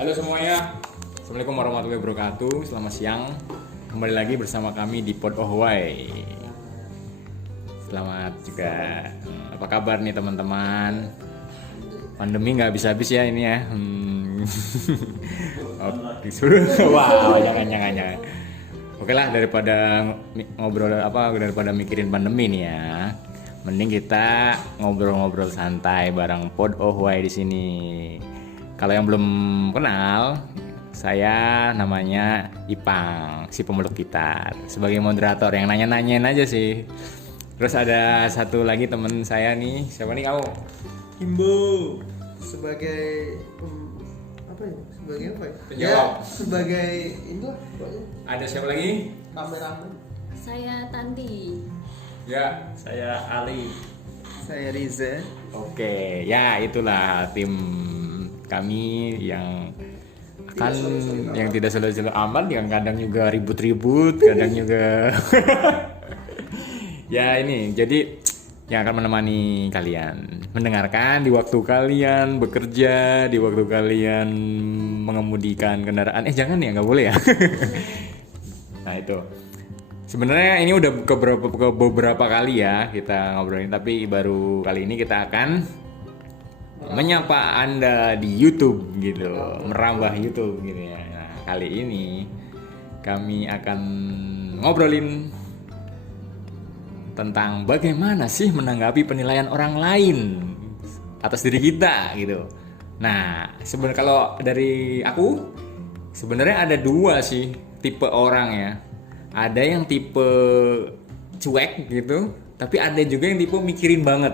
Halo semuanya, Assalamualaikum warahmatullahi wabarakatuh. Selamat siang, kembali lagi bersama kami di Pod Ohway. Selamat juga. Apa kabar nih teman-teman? Pandemi nggak habis-habis ya ini ya. Oke, wow, jangan. Oke lah, daripada ngobrol daripada mikirin pandemi nih ya. Mending kita ngobrol-ngobrol santai bareng Pod Ohway di sini. Kalau yang belum kenal, saya namanya Ipang, si pemeluk gitar. Sebagai moderator yang nanya-nanyain aja sih. Terus ada satu lagi temen saya nih, siapa nih kamu? Himbo sebagai Sebagai apa ya? Penjawab. Ya, sebagai inilah pokoknya. Ada siapa lagi? Rame-rame. Saya Tanti. Ya, saya Ali. Saya Riza. Oke, ya itulah tim kami yang kan yang tidak selalu aman, yang kadang juga ribut-ribut, kadang juga ya ini jadi yang akan menemani kalian mendengarkan di waktu kalian bekerja, di waktu kalian mengemudikan kendaraan. Jangan ya, nggak boleh ya. Nah itu sebenarnya ini udah ke beberapa kali ya kita ngobrolin, tapi baru kali ini kita akan menyapa Anda di YouTube gitu, merambah YouTube gitu ya. Nah, kali ini kami akan ngobrolin tentang bagaimana sih menanggapi penilaian orang lain atas diri kita gitu. Nah, sebenarnya kalau dari aku sebenarnya ada dua sih tipe orang ya. Ada yang tipe cuek gitu, tapi ada juga yang tipe mikirin banget.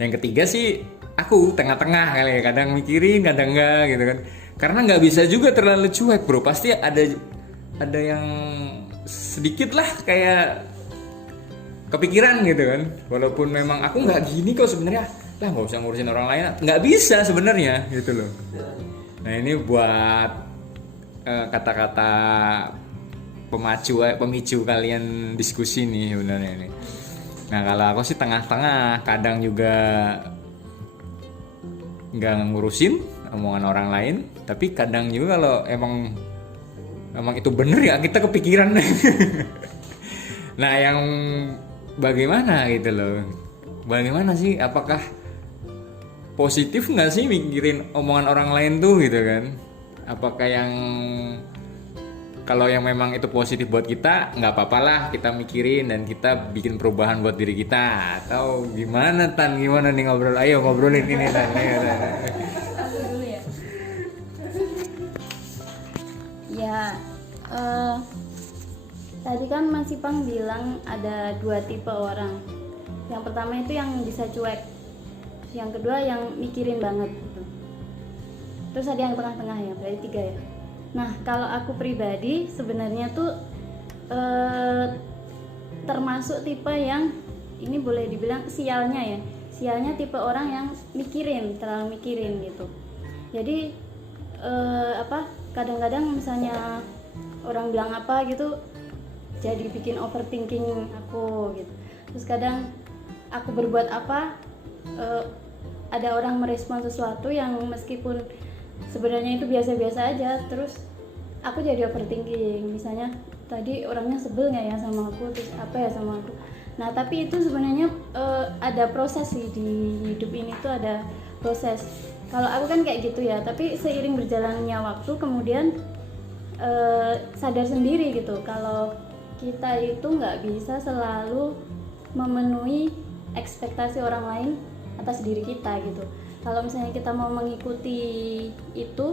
Yang ketiga sih aku tengah-tengah kali ya, kadang mikirin, kadang enggak gitu kan. Karena nggak bisa juga terlalu cuek bro, pasti ada yang sedikit lah kayak kepikiran gitu kan. Walaupun memang aku nggak gini kok sebenarnya, lah nggak usah ngurusin orang lain, nggak bisa sebenarnya gitu loh. Nah ini buat kata-kata pemicu kalian diskusi nih sebenarnya ini. Nah kalau aku sih tengah-tengah, kadang juga nggak ngurusin omongan orang lain, tapi kadang juga kalau emang itu bener ya kita kepikiran. Nah yang bagaimana gitu loh, bagaimana sih, apakah positif nggak sih mikirin omongan orang lain tuh gitu kan? Apakah yang kalau yang memang itu positif buat kita, nggak apa-apa lah kita mikirin dan kita bikin perubahan buat diri kita, atau gimana Tan? Gimana nih ngobrol? Ayo ngobrolin ini Tan. Ayo, Tan. Aku dulu ya. Ya, tadi kan Mas Ipang bilang ada dua tipe orang. Yang pertama itu yang bisa cuek, yang kedua yang mikirin banget gitu. Terus ada yang tengah-tengah ya, berarti tiga ya. Nah, kalau aku pribadi sebenarnya tuh termasuk tipe yang ini boleh dibilang sialnya ya. Sialnya tipe orang yang terlalu mikirin gitu. Jadi kadang-kadang misalnya orang bilang apa gitu jadi bikin overthinking aku gitu. Terus kadang aku berbuat apa ada orang merespon sesuatu yang meskipun sebenarnya itu biasa-biasa aja, terus aku jadi overthinking. Misalnya tadi orangnya sebel nggak ya sama aku, terus apa ya sama aku. Nah tapi itu sebenarnya ada proses sih di hidup ini tuh, ada proses. Kalau aku kan kayak gitu ya, tapi seiring berjalannya waktu kemudian sadar sendiri gitu kalau kita itu nggak bisa selalu memenuhi ekspektasi orang lain atas diri kita gitu. Kalau misalnya kita mau mengikuti itu,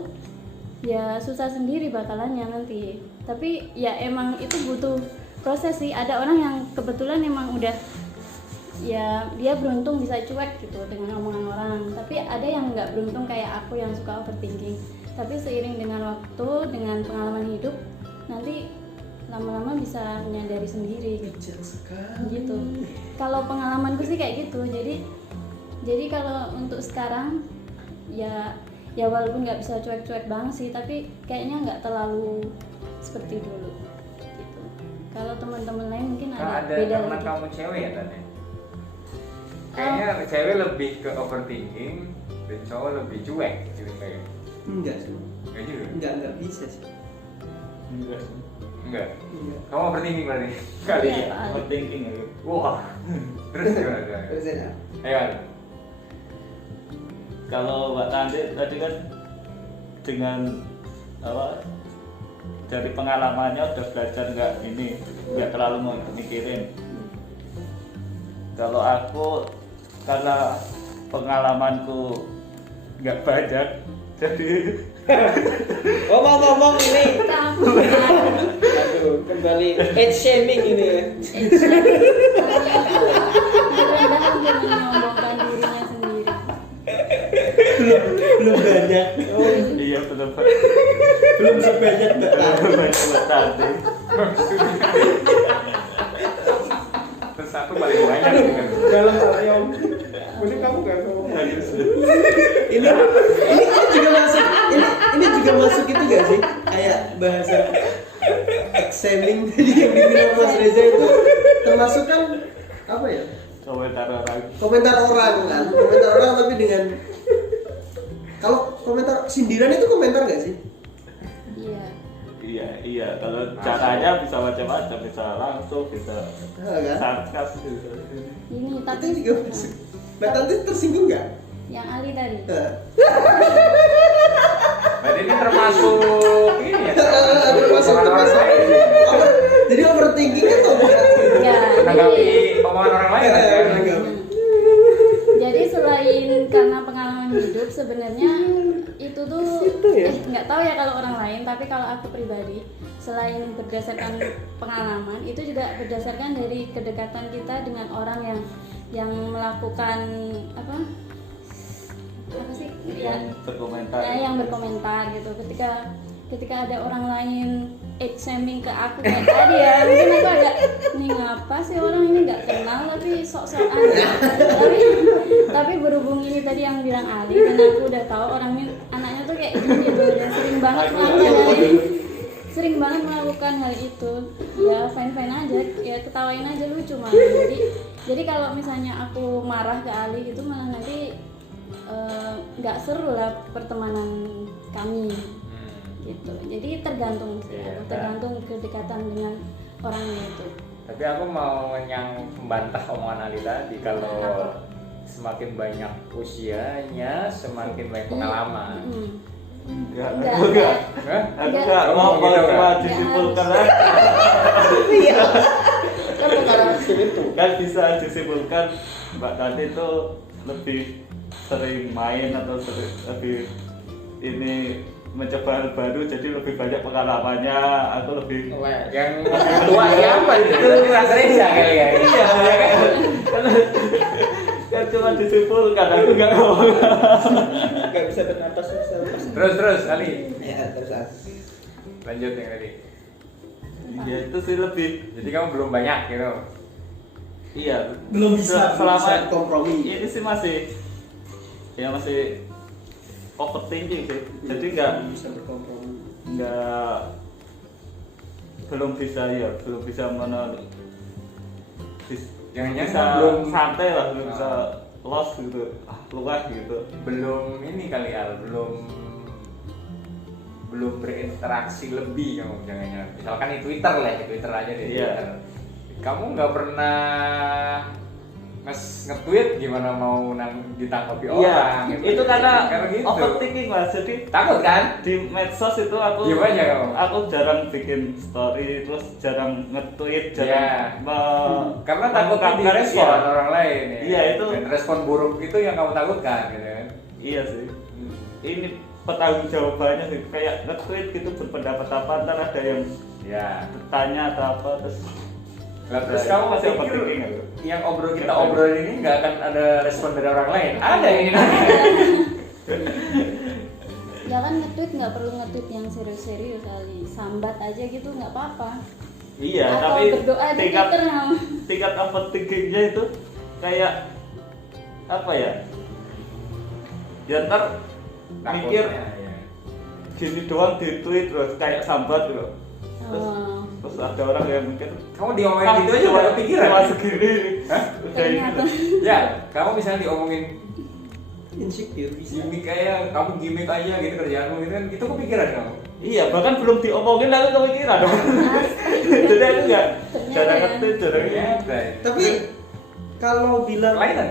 ya susah sendiri bakalannya nanti. Tapi ya emang itu butuh proses sih. Ada orang yang kebetulan emang udah, ya dia beruntung bisa cuek gitu dengan omongan orang. Tapi ada yang nggak beruntung kayak aku yang suka overthinking. Tapi seiring dengan waktu, dengan pengalaman hidup, nanti lama-lama bisa menyadari sendiri gitu. Kalau pengalamanku sih kayak gitu. Jadi kalau untuk sekarang ya walaupun nggak bisa cuek-cuek banget sih, tapi kayaknya nggak terlalu seperti dulu gitu. Kalau teman-teman lain mungkin ada beda teman lagi. kamu cewek ya Tan? Kayaknya cewek lebih ke overthinking dan cowok lebih cuek ceritanya. Enggak sih. Enggak juga. Enggak bisa sih. Enggak sih. Enggak. Enggak. Kamu overthinking berarti? Kali Iya, ya. Pak Ali. Overthinking ya. Wah. Terus gimana? Terus ya. Ayo. Ali. Kalau Mbak Tanti tadi kan dengan apa dari pengalamannya udah belajar nggak terlalu mikirin. Kalau aku karena pengalamanku nggak banyak, jadi Ngomong-ngomong ini, Kamu aduh, kembali age shaming ini ya. merendah untuk menyombongkan dirinya sendiri. Belum banyak. Oh, iya betul belum sebanyak Mbak Tati. banyak Mbak Tanti. Terus aku paling banyak Aduh, kan. dalam ayam. Mending kamu gak ngomong. Ini juga masuk. Ini juga masuk itu gak sih? Kayak bahasa examining tadi yang dibilang Mas Reza itu termasuk kan apa ya? Komentar orang. Komentar orang kan. Komentar orang tapi dengan kalau komentar sindiran itu komentar gak sih? Iya. Iya kalau caranya bisa macam-macam, bisa langsung, bisa Kan? sarkas gitu. Ini Itu tapi juga masuk. Mbak Tanti tersinggung gak? yang Ali tadi. Berarti ini termasuk ini ya. Termasuk. Jadi overthinking kan tuh enggak? Ya, Menanggapi jadi, omongan orang lain kan. jadi selain karena pengalaman hidup sebenarnya itu tuh ya? nggak tahu ya kalau orang lain, tapi kalau aku pribadi selain berdasarkan pengalaman itu juga berdasarkan dari kedekatan kita dengan orang yang melakukan apa sih Yang berkomentar. yang berkomentar gitu. Ketika ada orang lain shaming ke aku kayak tadi ya, mungkin aku agak nih ngapa sih orang ini nggak kenal tapi sok-sokan tapi berhubung ini tadi yang bilang Ali dan aku udah tahu orang ini anaknya tuh kayak gini tuh dan sering banget melakukan hal itu, ya fine aja, ya ketawain aja, lucu malah. Jadi kalau misalnya aku marah ke Ali gitu malah nanti nggak seru lah pertemanan kami gitu. Jadi tergantung sih, Iya, tergantung kedekatan dengan orangnya itu. Tapi aku mau membantah omongan Ali tadi kalau semakin banyak usianya semakin banyak pengalaman. Enggak. Hah? Aku Enggak. nggak mau Oh, gitu, cuma kan? disimpulkan aja. Iya. Kan pengarang itu. Kan bisa disimpulkan Mbak Tanti itu lebih sering main atau lebih ini mencoba hal baru, jadi lebih banyak pengalamannya. Aku lebih Yang tua siapa itu? Rasa Reza kali ya. iya kan cuma disimpulkan, aku nggak ngomong. Gak bisa bernapas Terus Ali Ya terus. lanjut yang tadi. Iya itu sih lebih. Jadi kamu belum banyak gitu. Iya Belum bisa selama kompromi. ini sih masih overthinking sih, jadi nggak Bisa berkompromi. belum bisa Jangan-jangan bisa belum santai lah, belum Ah. bisa lost gitu, luas gitu. belum ini kali Al, belum berinteraksi lebih kamu jangan-jangan. Misalkan di Twitter lah, di Twitter aja deh. Iya. Twitter. Kamu nggak pernah nge-tweet gimana mau ditanggapi orang gitu. Itu karena gitu. overthinking mas, jadi Takut kan? di medsos itu aku Diem aja kamu. aku jarang bikin story, terus jarang nge-tweet, Iya. jarang Karena takutnya mengungkapkan, direspon iya. orang lain ya. Iya, itu. Dan respon buruk itu yang kamu takutkan gitu kan. Iya sih. Ini pertanggung jawabannya sih, kayak nge-tweet gitu berpendapat apa, ntar ada yang Ya. bertanya atau apa, terus Lah, terus Nah, kamu itu masih pikir overthinking ya? yang kita obrolin ini nggak akan ada respon dari orang lain? Ada ini nanya. Ya kan nge-tweet nggak perlu nge-tweet yang serius-serius kali, sambat aja gitu nggak apa-apa. iya, Atau tapi berdoa di tingkat Twitter nama. tingkat overthinkingnya itu kayak apa ya? Ya ntar mikir Takutnya, ya. gini doang di tweet terus kayak sambat gitu. Terus ada orang yang mikir Kamu diomongin gitu aja udah kepikiran. cuma segini. Hah? Udah ini. Ternyata. Ya, kamu misalnya diomongin insecure bisa. Gimik kayak kamu gimik aja gitu kerjaanmu gitu kan, itu kepikiran kamu. Iya, bahkan belum diomongin aku kepikiran dong. Jadi aku nggak jarang ngerti, jarang Ternyata. Tapi kalau bilang Kelainan.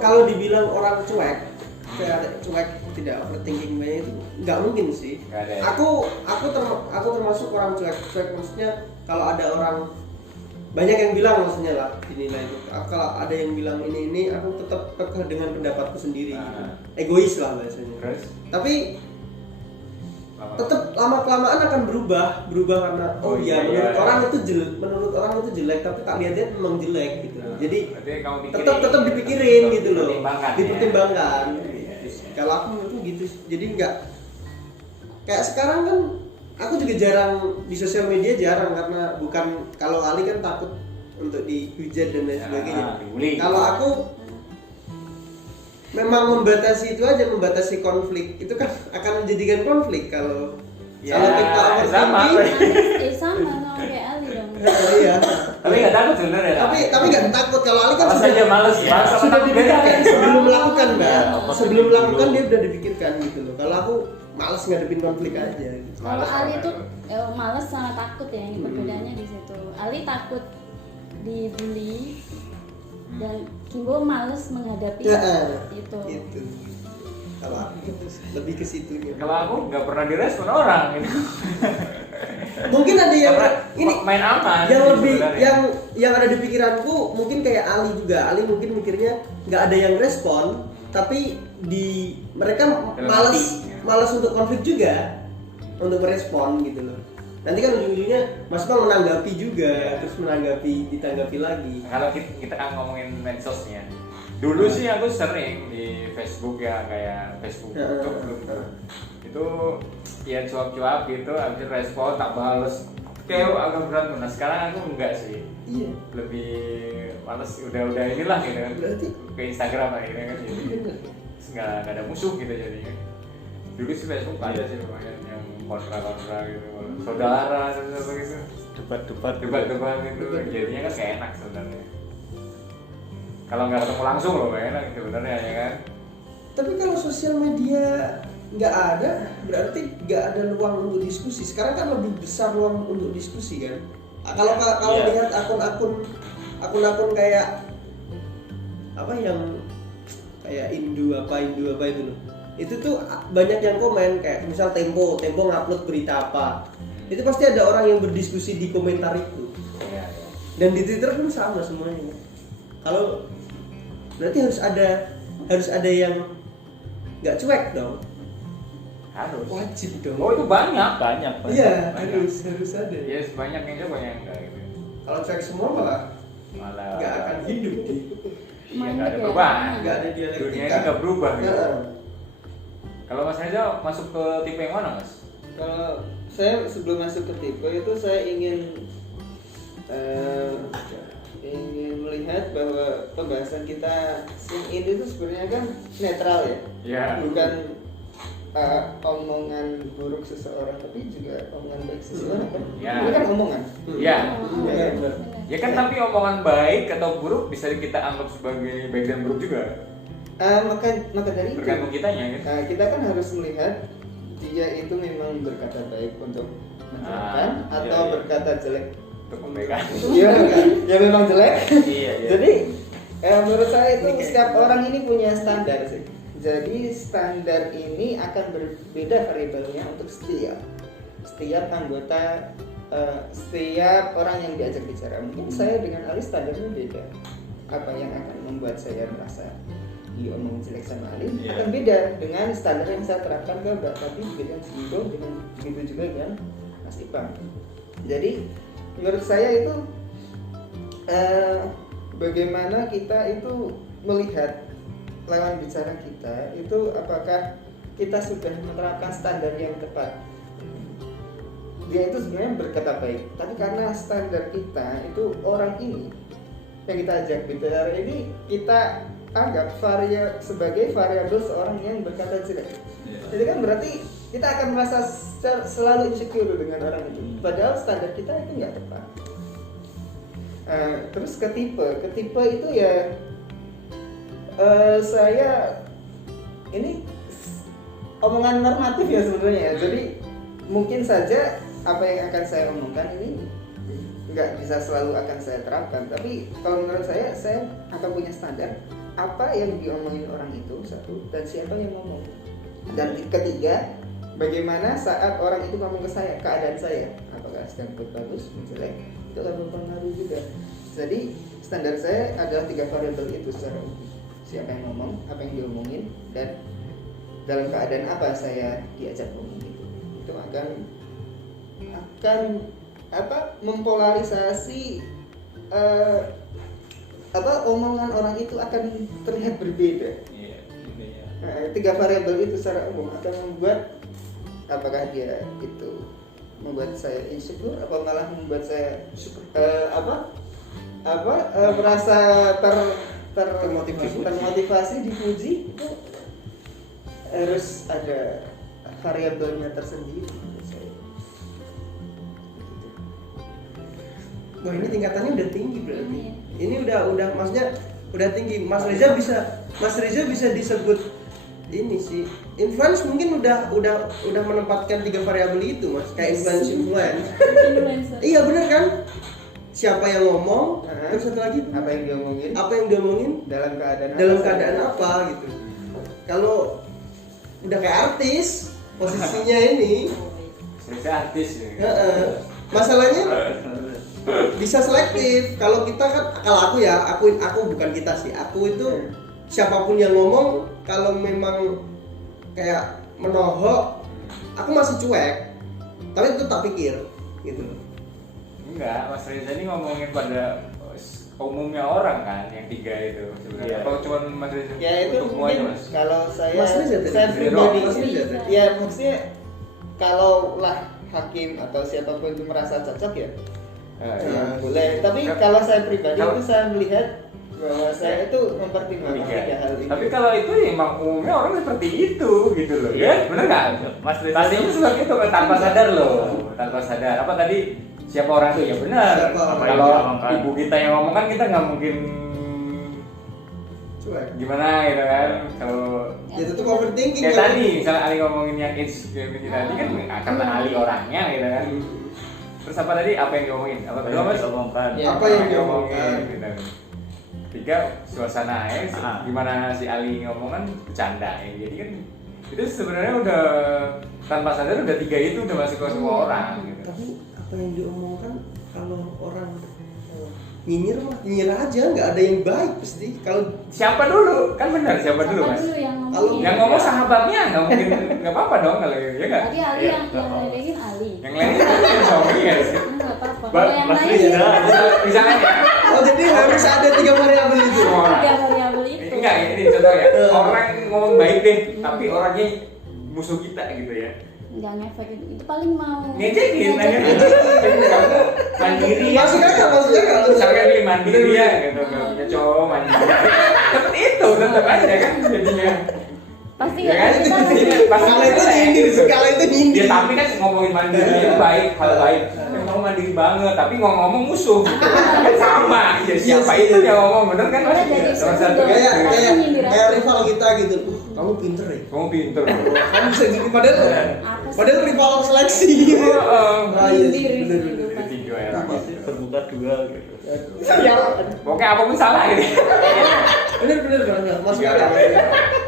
kalau dibilang orang cuek, kayak cuek tidak overthinking banyak itu nggak mungkin sih. Nggak ada ya? Aku termasuk orang cuek. Cuek maksudnya kalau ada orang banyak yang bilang maksudnya lah dinilai itu. Kalau ada yang bilang ini aku tetap kekeh dengan pendapatku sendiri. Gitu. Egois lah bahasanya. Terus Tapi tetap lama kelamaan akan berubah karena Oh, iya, menurut iya. orang itu jelek tapi tak lihat memang jelek gitu. Jadi berarti kamu pikirin, tetap dipikirin gitu loh, dipertimbangkan, dipertimbangkan. Iya, iya. Kalau aku itu gitu, jadi nggak kayak sekarang kan aku juga jarang di sosial media karena bukan kalau Ali kan takut untuk dihujat dan lain sebagainya. dibully. Kalau aku memang membatasi itu aja, membatasi konflik itu kan akan menjadikan konflik kalau Ya, kita sama. overthinking. Sama kayak Ali dong. Iya. Tapi nggak takut sebenarnya. Tapi nggak takut kalau Ali kan Awas aja males, males sama sudah takut beda. dipikirkan sebelum melakukan mbak. Iya, Sebelum dulu. melakukan dia udah dipikirkan gitu loh. Kalau aku males ngadepin konflik aja. Gitu. Kalau Males Ali sama tuh takut. males sama takut ya, ini perbedaannya di situ. Ali takut dibully dan Kimbo males menghadapi itu. Gitu. Kalau aku lebih ke situnya. Kalau aku nggak pernah direspon orang gitu. Mungkin ada yang Karena ini main aman. yang lebih sebenarnya. yang ada di pikiranku mungkin kayak Ali juga. Ali mungkin mikirnya nggak ada yang respon, tapi di mereka Dalam malas hati. malas untuk konflik juga untuk merespon gitu loh. Nanti kan ujung-ujungnya Mas Bang menanggapi juga, terus ditanggapi lagi. Kalau kita kan ngomongin medsosnya, dulu sih aku sering di Facebook ya, kayak Facebook itu belum itu ya cuap-cuap gitu, habis respon tak balas, kayak agak berat. Nah sekarang aku enggak sih, Iya. lebih males, udah inilah gitu kan, Berarti ke Instagram akhirnya kan, jadi bener. nggak ada musuh gitu jadinya. Dulu sih Facebook ada sih lumayan yang kontra gitu, saudara dan apa gitu, debat-debat debat gitu, jadinya kan kayak enak sebenarnya. Kalau nggak ketemu langsung loh kayak enak sebenarnya ya kan. Tapi kalau sosial media nggak ada, berarti nggak ada ruang untuk diskusi. Sekarang kan lebih besar ruang untuk diskusi kan. Kalau Iya. lihat akun-akun kayak apa yang kayak Indo apa itu loh. Itu tuh banyak yang komen kayak misal Tempo ngupload berita apa. Itu pasti ada orang yang berdiskusi di komentar itu. Iya. Dan di Twitter pun sama semuanya. Kalau berarti harus ada yang nggak cuek dong. Harus. Wajib dong. Oh itu banyak. banyak. Iya, banyak. harus ada. Ya sebanyak yang coba yang enggak gitu. Kalau cuek semua malah Malah nggak akan hidup di. Iya, nggak ada Mandek ya. perubahan. Nggak ada dialektika. Dunia ini nggak berubah gitu. Heeh. Kalau Mas Reza masuk ke tipe yang mana Mas? Kalau saya sebelum masuk ke tipe itu saya ingin melihat bahwa pembahasan kita ini itu sebenarnya kan netral ya, Iya. bukan omongan buruk seseorang tapi juga omongan baik seseorang kan. Ya. Ini kan omongan. Iya. Iya, benar. Ya kan tapi omongan baik atau buruk bisa kita anggap sebagai baik dan buruk juga. Maka dari itu Tergantung kitanya kan. kita kan harus melihat dia itu memang berkata baik untuk menjelaskan Ah, atau iya, iya. berkata jelek. Untuk kebaikan. Iya kan? Ya memang jelek. Iya, iya. Jadi menurut saya itu setiap orang ini punya standar sih. Jadi standar ini akan berbeda variabelnya untuk setiap anggota, setiap orang yang diajak bicara. Mungkin saya dengan Ali standarnya beda. Apa yang akan membuat saya merasa diomong jelek sama Ali Iya. akan beda dengan standar yang saya terapkan ke Mbak Tati, dengan Sido, dengan begitu juga dengan Mas Ipang. Jadi menurut saya itu bagaimana kita itu melihat lawan bicara kita itu apakah kita sudah menerapkan standar yang tepat. Dia itu sebenarnya berkata baik, tapi karena standar kita itu orang ini yang kita ajak bicara ini kita anggap sebagai variabel seorang yang berkata jelek. Jadi kan berarti kita akan merasa selalu insecure dengan orang itu. Padahal standar kita itu nggak tepat. Terus ke tipe itu ya saya ini omongan normatif ya sebenarnya ya. Jadi mungkin saja apa yang akan saya omongkan ini nggak bisa selalu akan saya terapkan, tapi kalau menurut saya akan punya standar apa yang diomongin orang itu, satu, dan siapa yang ngomong, dan ketiga, bagaimana saat orang itu ngomong ke saya, keadaan saya, apakah sedang bagus, jelek, itu akan berpengaruh juga. Jadi standar saya adalah 3 variabel itu secara umum, siapa yang ngomong, apa yang diomongin, dan dalam keadaan apa saya diajak ngomong itu akan mempolarisasi omongan orang itu akan terlihat berbeda. Iya, gitu ya. Nah, 3 variabel itu secara umum akan membuat apakah dia itu membuat saya insecure, apa malah membuat saya merasa termotivasi, dipuji. Itu harus ada variabelnya tersendiri menurut saya. Wah, ini tingkatannya udah tinggi berarti. Iya. Ini udah maksudnya udah tinggi. Mas Reza bisa disebut ini sih. Influence mungkin udah menempatkan 3 variabel itu, Mas. Kayak influence. Influencer. Iya bener kan? Siapa yang ngomong, terus satu lagi Apa yang diomongin apa yang diomongin dalam keadaan apa gitu. Kalau udah kayak artis posisinya ini, Saya artis ya. masalahnya bisa selektif. Kalau kita kan, kalau aku bukan kita sih, aku itu siapapun yang ngomong, kalau memang kayak menohok, aku masih cuek, tapi itu tak pikir gitu. Enggak, Mas Reza ini ngomongin pada umumnya orang kan, yang 3 itu sebenarnya. Iya. Kalau cuma Mas Reza Ya itu untuk semuanya, mungkin Mas. kalau saya Mas Reza tadi. pribadi Mas Reza tadi. ya maksudnya kalau lah hakim atau siapapun itu merasa cocok ya boleh. Tapi kalau saya pribadi Kalau- itu saya melihat bahwa saya itu mempertimbangkan 3 hal ini. Tapi kalau itu ya emang umumnya orang seperti itu gitu loh. Ya, bener nggak? Mas Reza Pastinya itu- seperti itu kan, tanpa sadar loh, tanpa sadar. Apa tadi siapa orang itu ya benar. Siapa orang Kalau yang ngomong kan? ibu kita yang ngomong kan kita nggak mungkin Cuek. gimana gitu kan. Kalau Ya itu tuh overthinking. kayak kan? tadi misalnya Ali ngomongin yang insecure tadi kan karena Ali orangnya gitu kan. Terus apa tadi? Apa yang diomongin? Apa tadi Mas? Diomongkan. Ya. Apa yang diomongin? Gitu. 3 suasana ya, gimana si Ali ngomong kan bercanda ya. Jadi kan itu sebenarnya udah tanpa sadar udah 3 itu udah masuk ke semua orang gitu. Tapi apa yang diomongkan, kalau orang nyinyir mah nyinyir aja, nggak ada yang baik pasti. Kalau Siapa dulu? Kan benar siapa dulu Mas? Dulu yang Kalau ngomongin? Yang ngomong sahabatnya nggak mungkin nggak apa-apa dong kalau ya nggak? Tadi Ali Iya, yang nggak apa-apa. ledekin Ali. Yang lain itu yang ngomongin ya sih. Nggak apa-apa. Ba- Kalau yang Mas lain Reza. Misalnya ya, oh jadi harus ada 3 variabel itu. semua orang. 3 variabel itu. Enggak, ini contoh ya. Orang ngomong baik deh, tapi orangnya musuh kita gitu ya. Nggak ngefek itu paling mau Ngejekin aja. Kamu mandiri ya. Masuk akal. Misalkan pilih mandiri ya gitu, nggak punya cowok mandiri. Tetap itu, tetap aja kan jadinya. Pasti Ya kan? kita Pasti Skala itu nyindir, skala itu nyindir. Ya tapi kan ngomongin mandiri itu baik, hal baik. Kamu mandiri banget, tapi ngomong musuh. Kan sama. Ya siapa itu yang ngomong, bener kan Mas? Iya, jadi Salah sebelum satu. Kayak Pasti nyindir kayak aja. rival kita gitu. Kamu pinter ya. Kamu pinter. Kamu bisa gini padahal Apa sih? padahal rival seleksi gitu. Heeh. Ah, iya sih, Nyindir bener, itu bener. pasti. Tiga ya. Pasti bermuka 2 gitu. Pokoknya apapun salah ini. Bener banget. Masuk Tiga akal. orang.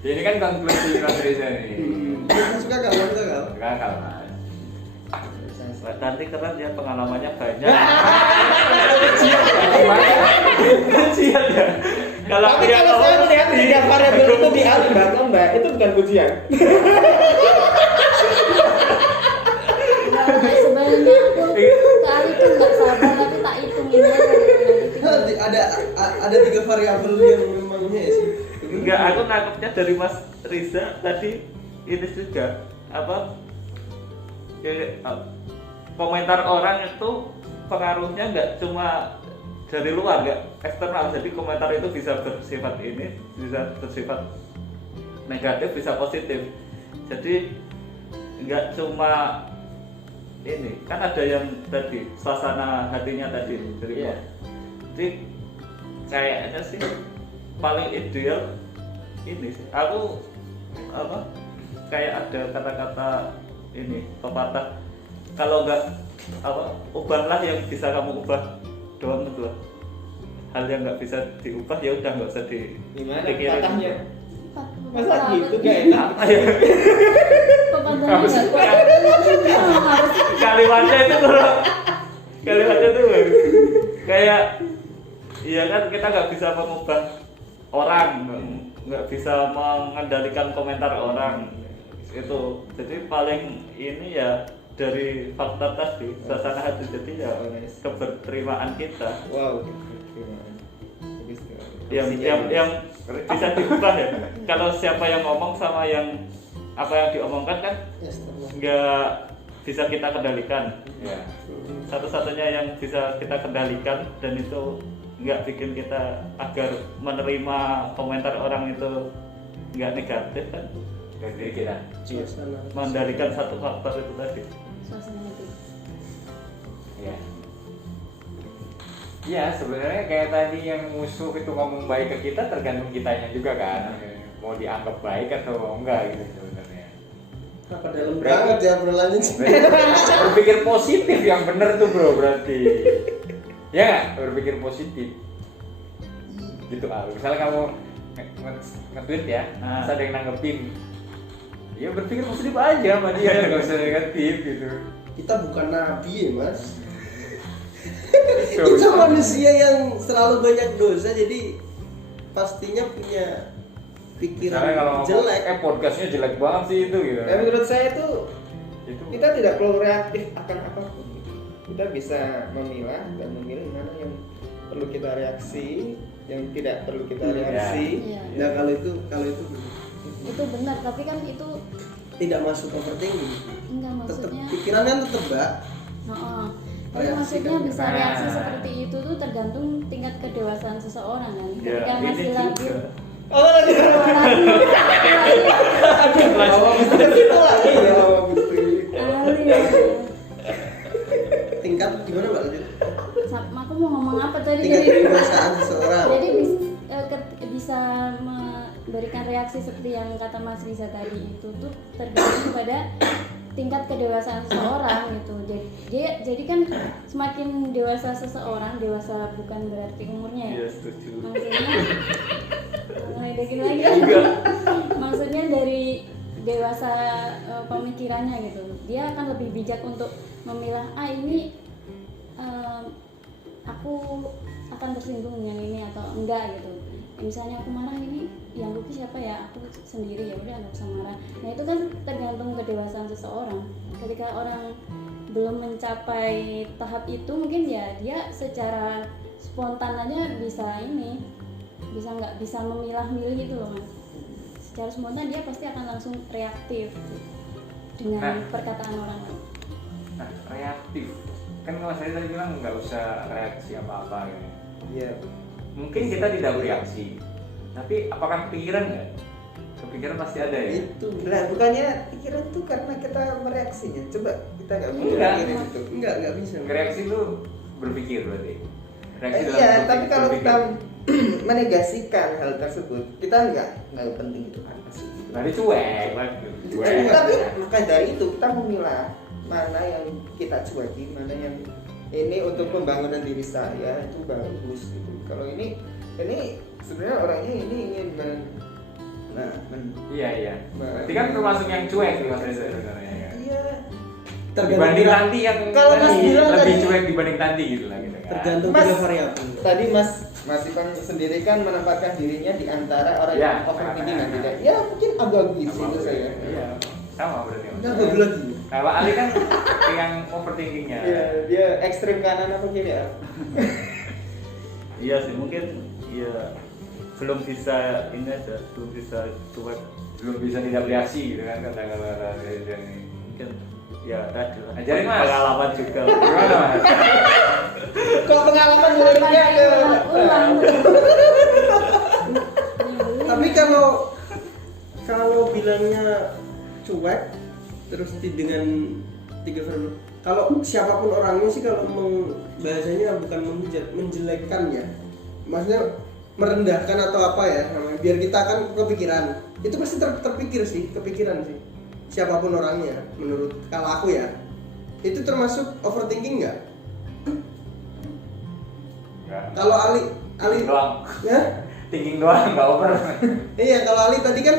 Ya, ini kan konklusi Mas Reza nih. Masuk akal. Gagal Mas. Nanti keren ya, pengalamannya banyak. Pujian ya. Kalau Tapi dia kalau saya ngomong melihat seperti 3 variabel itu di Mbak, itu bukan pujian. Nggak, sebenarnya aku ke Ali tuh nggak sabar tapi tak hitungin aja. Ada 3 variabel yang memangnya ya sih. enggak, aku nangkepnya dari Mas Riza tadi ini juga apa komentar orang itu pengaruhnya nggak cuma dari luar, nggak eksternal. Jadi komentar itu bisa bersifat ini, bisa bersifat negatif, bisa positif. Jadi nggak cuma ini, kan ada yang tadi suasana hatinya tadi dari luar. Jadi kayaknya sih paling ideal ini sih. Aku apa kayak ada kata-kata ini pepatah, kalau nggak apa ubahlah yang bisa kamu ubah doang itu lah. Hal yang nggak bisa diubah ya udah nggak usah Gimana dipikirin. patahnya? Pak, Masa apa gitu sih? gak enak? Apa ya? Pepatahnya nggak kuat. Harus Kalimatnya itu kurang, kalimatnya itu kayak iya kan kita nggak bisa mengubah orang, nggak bisa mengendalikan komentar orang itu. Jadi paling ini ya dari fakta tadi, suasana hati, jadi ya keberterimaan kita Wow. yang bisa diubah ya. Kalau siapa yang ngomong sama yang apa yang diomongkan kan nggak bisa kita kendalikan. Ya. Satu-satunya yang bisa kita kendalikan dan itu nggak bikin kita agar menerima komentar orang itu nggak negatif kan, Dari diri kita. Suasana. mengendalikan satu faktor itu tadi. suasana hati. Iya. Iya, sebenarnya kayak tadi yang musuh itu ngomong baik ke kita tergantung kitanya juga kan. Mau dianggap baik atau enggak gitu sebenarnya. Apa dalam banget ya obrolannya sih. Berpikir positif yang bener tuh bro berarti. Ya nggak? Berpikir positif. Gitu misalnya kamu nge-tweet ya, Ah. terus ada yang nanggepin. Ya berpikir positif aja sama dia, nggak usah negatif gitu. Kita bukan nabi ya mas. Tuh. Kita manusia yang selalu banyak dosa, jadi pastinya punya pikiran Misalnya kalau ngomong, jelek. podcastnya jelek banget sih itu gitu. Dan menurut saya itu Itu kita tidak perlu reaktif akan apapun. Kita bisa memilah dan memilih mana yang perlu kita reaksi, yang tidak perlu kita reaksi. Iya. Nah kalau itu Itu benar, tapi kan itu tidak masuk overthinking. enggak Tetap maksudnya. pikiran kan tetap mbak. Heeh. Tapi Reaksi maksudnya kan. bisa reaksi Nah. seperti itu tuh tergantung tingkat kedewasaan seseorang kan. Ya, Ketika ini masih labil, juga. Oh lagi Awal mesti itu lagi ya awal mesti. Tingkat gimana mbak lanjut? Aku mau ngomong apa tadi? Tingkat Jadi kedewasaan seseorang. bisa memberikan reaksi seperti yang kata Mas Riza tadi itu tuh tergantung pada tingkat kedewasaan seseorang gitu. Jadi kan semakin dewasa seseorang, dewasa bukan berarti umurnya ya. Iya setuju. Maksudnya ngedekin lagi. Maksudnya dari dewasa pemikirannya gitu. Dia akan lebih bijak untuk memilah ini aku akan tersinggung yang ini atau enggak gitu. Misalnya aku marah ini yang rugi siapa ya, aku sendiri, ya udah nggak usah marah. Nah itu kan tergantung kedewasaan seseorang. Ketika orang belum mencapai tahap itu mungkin ya dia secara spontan aja bisa nggak bisa memilah-milih gitu loh Mas. Secara spontan dia pasti akan langsung reaktif dengan perkataan orang lain. nah, reaktif. Kan Mas Adi tadi bilang nggak usah reaksi apa-apa gitu. Iya. Mungkin kita tidak bereaksi, tapi apakah kepikiran nggak? Kepikiran pasti ada ya. Itu lah bukannya pikiran tuh karena kita mereaksinya. Coba kita nggak Enggak. mikirin itu. Enggak bisa. Reaksi itu berpikir berarti. Reaksi dalam Iya, bentuk tapi kalau berpikir. kita menegasikan hal tersebut, kita nggak penting itu apa sih. Berarti cuek. Tapi maka dari itu kita memilah mana yang kita cueki, mana yang ini untuk pembangunan diri saya itu bagus gitu. Kalau ini sebenarnya orangnya ini ingin Iya. Berarti kan termasuk yang cuek nih Mas Reza sebenarnya ya. iya. Dibanding Tanti yang Kalau Mas bilang lebih tadi- cuek dibanding Tanti gitu lah gitu kan. Tergantung Mas, tiga variabel. Tadi Mas Ivan sendiri kan menempatkan dirinya di antara orang Ya, yang overthinking dan nah. tidak. Ya mungkin abu-abu sih Apa-apa. itu saya. Iya. Sama berarti Mas. Enggak bagus lagi. Kalau Ali kan yang overthinkingnya. Iya, dia ekstrim kanan apa kiri ya? Iya sih mungkin ya belum bisa ini aja, belum bisa cuek, Belum bisa tidak bereaksi gitu kan kata-kata Reza ini. mungkin ya tadi lah. Ajarin, Mas. Pengalaman juga. Gimana Mas? Kok pengalaman mulainya ke Ulang. Tapi kalau bilangnya cuek terus dengan tiga variabel. Kalau siapapun orangnya sih kalau bahasanya bukan menghujat, menjelekkan ya. Maksudnya merendahkan atau apa ya namanya, biar kita kan kepikiran. Itu pasti terpikir sih, kepikiran sih. Siapapun orangnya, menurut kalau aku ya. Itu termasuk overthinking nggak? Enggak. Kalau Ali Doang. ya? Thinking doang, nggak over. Iya, kalau Ali tadi kan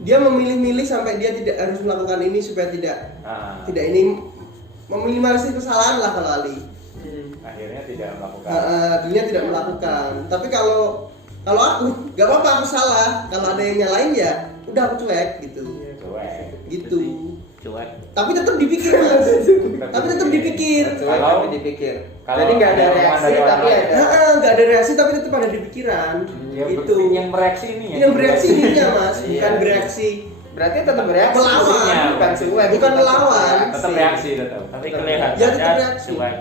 dia memilih-milih sampai dia tidak harus melakukan ini supaya tidak Nah, ini meminimalisir kesalahan lah kalau Ali. akhirnya tidak melakukan. Dirinya tidak melakukan. Tapi kalau aku nggak apa-apa, aku salah. Kalau ada yang nyalain ya udah aku cuek gitu. Cuek. Gitu. Cuek. Tapi tetap dipikir mas. Tapi tetap dipikir. Kalau- tapi dipikir. kalau Jadi nggak ada ada omongan reaksi dari orang tapi lain. ada. Nggak ada reaksi tapi tetap ada di pikiran. Itu. Yang bereaksi ini ya. Yang bereaksi ininya mas, Iya. bukan bereaksi. Berarti tetap bereaksi. Melawan. Bukan cuek. Bukan melawan. Tetap reaksi tetap. Tapi Tetap. kelihatannya Ya, tetap reaksi. cuek.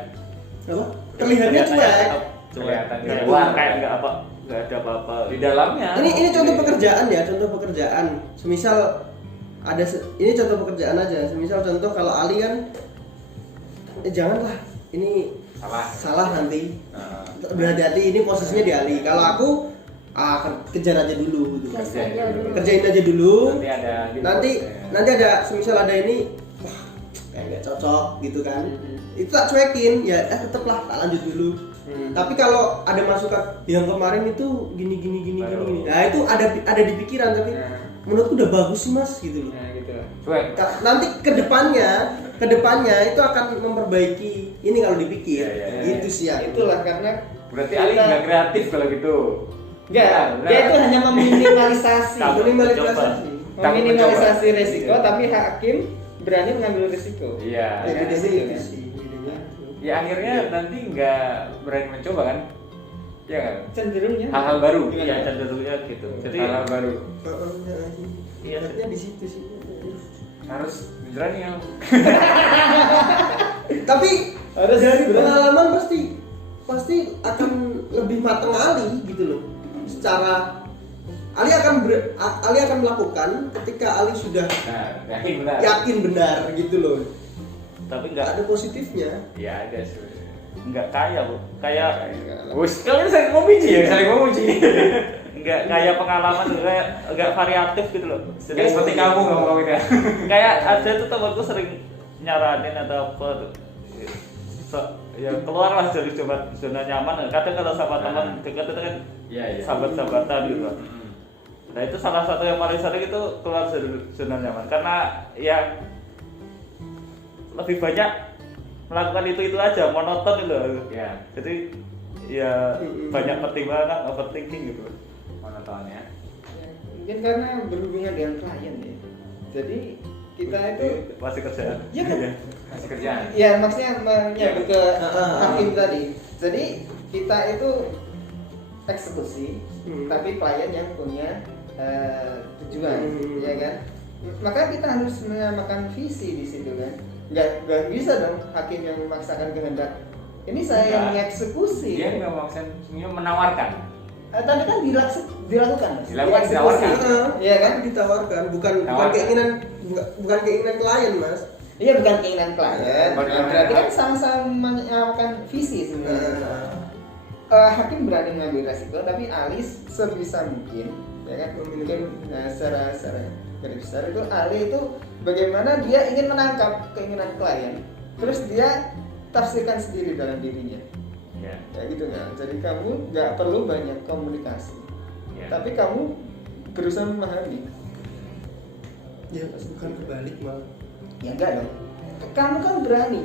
Apa? Terlihatnya cuek. tetap cuek. Kelihatan Di di luar luar. kayak nggak apa, nggak ada apa-apa. Di dalamnya. Ini contoh pekerjaan ya, contoh pekerjaan. Semisal ada ini contoh pekerjaan aja. Semisal contoh kalau Ali kan janganlah ini salah nanti. Nah, Berhati-hati ini posisinya di Ali. Kalau aku kejar aja dulu gitu. Gas aja dulu. Kerjain aja dulu. nanti ada gitu. Nanti ada semisal ada ini wah kayak nggak cocok gitu kan. Itu tak cuekin ya tetaplah tak lanjut dulu. Tapi kalau ada masukan yang kemarin itu gini. Nah, itu ada di pikiran tapi menurutku udah bagus sih Mas gitu loh. Nah, gitu. Cuek. Nanti kedepannya itu akan memperbaiki ini kalau dipikir. Iya, iya, Gitu sih ya. Itulah karena Berarti Ali nggak kreatif kalau gitu. enggak, Nah, dia itu hanya meminimalisasi. Kamu Minimalisasi. Meminimalisasi resiko tapi hakim berani mengambil resiko. Iya. Ya, kan? bedanya Iya, itu kan? sih. Bedanya itu. Ya akhirnya nanti nggak berani mencoba kan? Iya kan? Cenderungnya Hal-hal baru. Iya, cenderungnya gitu. Jadi Hal-hal baru. Iya, Lihatnya di situ sih. Harus berani yang. Tapi Harus dari berani. pengalaman pasti akan lebih matang Ali gitu loh. Secara Ali akan melakukan ketika Ali sudah Nah, yakin benar. yakin benar gitu loh. tapi nggak Ada positifnya. Ya ada sih. nggak kaya bu, kayak Wus, kalian saling memuji ya, saling memuji. nggak kayak pengalaman, nggak variatif gitu loh. Kayak seperti kamu ngomong ya. Kayak ada tuh temanku sering nyaranin atau apa tuh. Ya keluarlah dari zona nyaman. Kadang kalau sama teman dekat itu kan Iya, iya. sahabat-sahabatan gitu loh. Nah itu salah satu yang paling sering itu keluar dari zona nyaman karena ya lebih banyak melakukan itu aja, monoton gitu loh. Ya, Jadi ya banyak pertimbangan, overthinking gitu. monotonnya. mungkin karena berhubungan dengan klien ya. Jadi kita itu Masih kerjaan. ya kan? Masih kerjaan. Ya maksudnya menyambut ke hakim tadi. Jadi kita itu eksekusi, tapi klien yang punya tujuan, ya kan? Maka kita harus menyamakan visi di situ kan. Nggak bisa dong hakim yang memaksakan kehendak. Ini saya yang mengeksekusi. Dia nggak maksudnya menawarkan. Tapi kan dilakukan, Mas. Dilakukan, Dieksekusi. ditawarkan. Iya kan? Ditawarkan bukan Tawarkan. bukan keinginan klien Mas. Iya bukan keinginan klien. Bukan Nah, berarti kan sama-sama menyamakan visi sebenarnya. Hakim berani mengambil resiko, tapi Ali sebisa mungkin, ya kan? Mungkin secara garis besar itu Ali itu bagaimana dia ingin menangkap keinginan klien, terus dia tafsirkan sendiri dalam dirinya. Ya. Ya gitu kan. Jadi kamu nggak perlu banyak komunikasi, Ya. tapi kamu berusaha memahami. Ya bukan kebalik malah. Ya enggak dong. Kamu kan berani.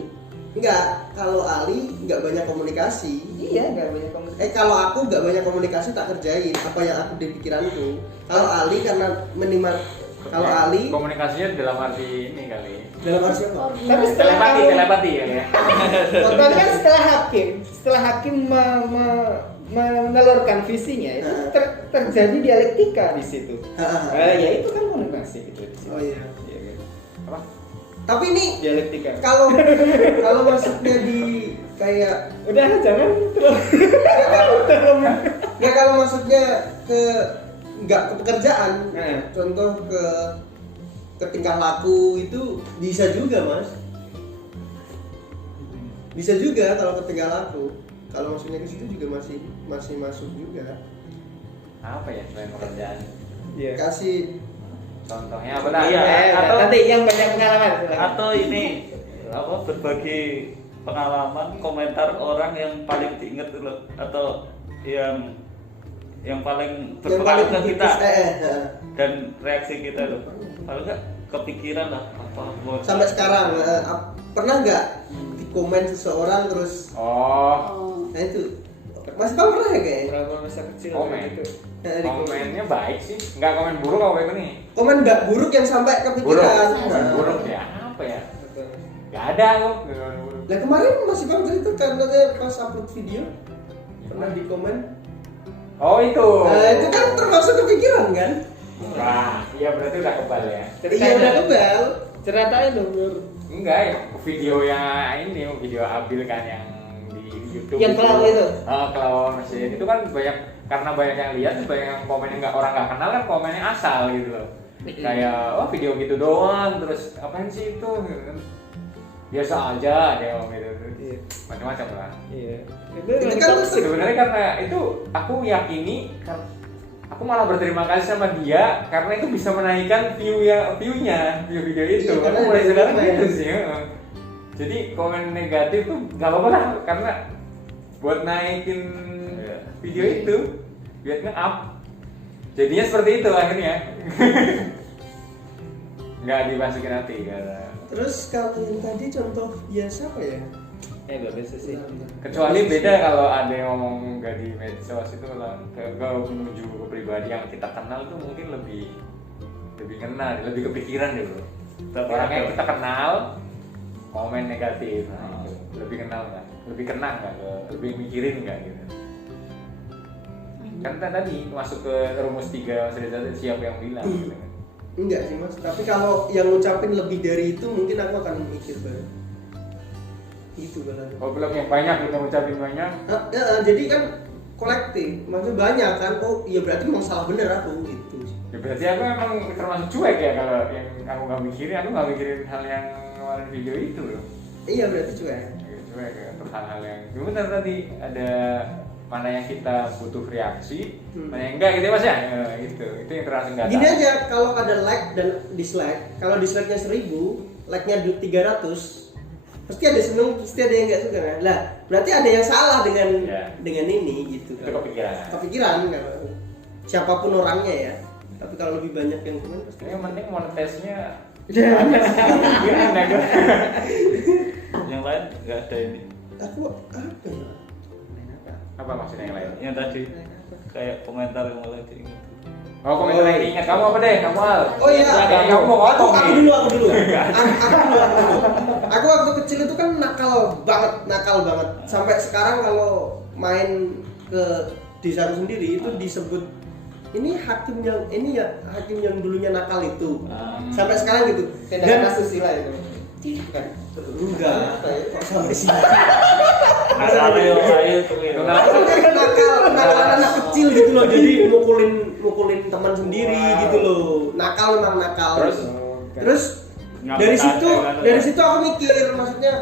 Enggak, kalau Ali nggak banyak komunikasi. Iya, nggak banyak komunikasi. Kalau aku nggak banyak komunikasi tak kerjain apa yang aku di pikiranku. Kalau Ali karena minimal kalau Ali komunikasinya dalam arti ini kali. dalam arti apa? Tapi setelah kamu- Telepati ya. Tapi kan setelah hakim menelurkan visinya itu terjadi dialektika di situ. Ya itu kan komunikasi gitu di situ. Oh iya. Iya kan? Apa? Tapi ini Dialektika. kalau masuknya di kayak Udah jangan terlalu ya kalau masuknya ke nggak ke pekerjaan, contoh ke tingkah laku itu bisa juga Mas. Bisa juga kalau ke tingkah laku. kalau maksudnya ke situ juga masih masuk juga. Apa ya selain pekerjaan? Iya. Kasih Contohnya apa dah? Iya. Atau- nanti yang banyak pengalaman. Atau ini apa berbagi pengalaman komentar orang yang paling diingat loh, atau yang paling berpengaruh ke kita dan reaksi kita loh, kalau nggak kepikiran lah apa buat sampai sekarang pernah nggak di komen seseorang terus Oh. nah itu Mas Bang pernah ya kayaknya? Berapa masa kecil Komen. gitu. Nah, di komen. Komennya baik sih, nggak komen buruk apa itu nih? Komen nggak buruk yang sampai Buruk, kepikiran. bukan Nah. buruk ya? Apa ya? Betul. Nggak ada kok. nggak komen buruk. Nah kemarin Mas Bang cerita karena dia pas upload video pernah di komen. Oh itu. Nah itu kan termasuk kepikiran kan? Wah, iya berarti udah kebal ya? Iya udah kebal. Ceritain dong, Nur. Enggak ya, video yang ini, video Abil kan yang di YouTube. Yang clown itu? Clown mesin itu kan banyak, karena banyak yang lihat, banyak yang komen yang orang nggak kenal kan komennya asal gitu loh. Kayak, oh video gitu doang, terus apaan sih itu? Gitu kan. Biasa aja dia ngomong gitu. Iya. Macam-macam lah. Iya. Itu kan Sebenarnya karena itu aku yakini aku malah berterima kasih sama dia karena itu bisa menaikkan view video itu. Iya, karena Aku mulai ada sekarang komen. gitu sih. Jadi komen negatif tuh nggak apa-apa lah karena buat naikin Iya. video itu biar nge-up. Jadinya seperti itu akhirnya. Nggak dimasukin hati karena Terus kalau yang tadi contoh biasa apa ya? Nggak bisa sih. kecuali beda kalau ada yang ngomong nggak di medsos itu kalau menuju ke pribadi yang kita kenal tuh mungkin lebih kenal, lebih kepikiran deh bro. Orang yang kita kenal komen negatif, nah, itu. Lebih kenal nggak? Lebih kena nggak? Lebih mikirin nggak gitu? Kan tadi masuk ke rumus 3 siapa yang bilang gitu kan? Enggak sih mas, tapi kalau yang ngucapin lebih dari itu mungkin aku akan mikir banget. Itu kan. Oh belum yang banyak kita ucapin banyak. Jadi kan kolektif, maksudnya banyak kan. Oh iya berarti memang salah bener aku gitu. Ya berarti aku emang termasuk cuek ya kalau yang aku nggak mikirin, aku nggak mikirin hal yang kemarin video itu loh. Iya berarti cuek. Cuek ya untuk hal-hal yang benar tadi ada mana yang kita butuh reaksi, mana yang enggak gitu ya mas ya, gitu. Itu yang terasa enggak. Gini aja, kalau ada like dan dislike, kalau dislike-nya 1000, like-nya 300, pasti ada seneng, pasti ada yang nggak suka kan? Lah, berarti ada yang salah dengan Ya. dengan ini gitu. Itu kepikiran. Kepikiran kalau siapapun orangnya ya. Tapi kalau lebih banyak yang komen pasti. Yang penting monetesnya ada sih. Gimana gue? yang lain nggak ada ini Aku apa ya? Apa maksudnya yang lain? yang tadi kayak komentar yang mulai diingat. Oh komentar yang diingat kamu apa deh? Kamu Al? Oh iya, Kamu mau ngomong aku nih. dulu. Aku waktu kecil itu kan nakal banget. Sampai sekarang kalau main ke desaku sendiri itu disebut ini hakim yang dulunya nakal itu. Sampai sekarang gitu. Tindakan asusila itu. Enggak, kok sampai sini. Ayo tuh Nakal anak kecil gitu loh. Jadi mukulin teman sendiri gitu loh. Nakal memang nakal. Terus dari situ aku mikir, maksudnya